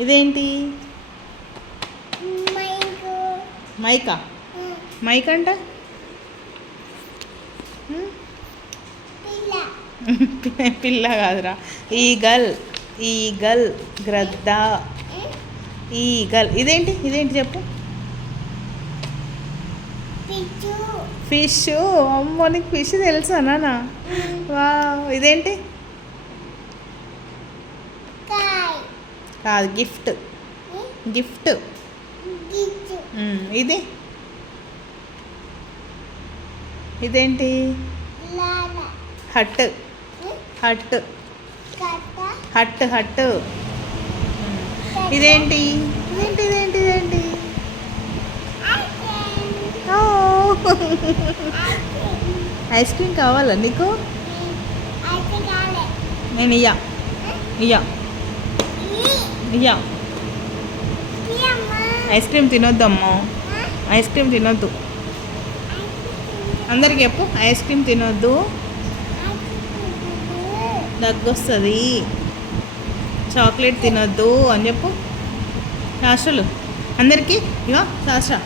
ఇదేంటి? Mica? Mic అంట పిల్ల కాదురా, ఈగల్. ఈగల్, గ్రద్ద, ఈగల్. ఇదేంటి? ఇదేంటి చెప్పు. ఫిష్. అమ్మో, నీకు ఫిష్ తెలుసా నాన్న? వా. ఇదేంటి? కాదు, గిఫ్ట్. గిఫ్ట్. ఇది ఇదేంటి? హట్. హట్. హట్. హట్. ఇదేంటి? ఇదేంటి? ఇదేంటి? ఇదేంటి? ఐస్ క్రీమ్ కావాలా నీకు? నేను ఇయ్యా. ఇయ్యా. ఇయ్యా. ఐస్ క్రీమ్ తినొద్దమ్మా. ఐస్ క్రీమ్ తినొద్దు. అందరికి చెప్పు, ఐస్ క్రీమ్ తినొద్దు, దగ్గొస్తుంది. చాక్లెట్ తినొద్దు అని చెప్పు. శాస్త్రాలు అందరికీ. ఇగో శాస్త్ర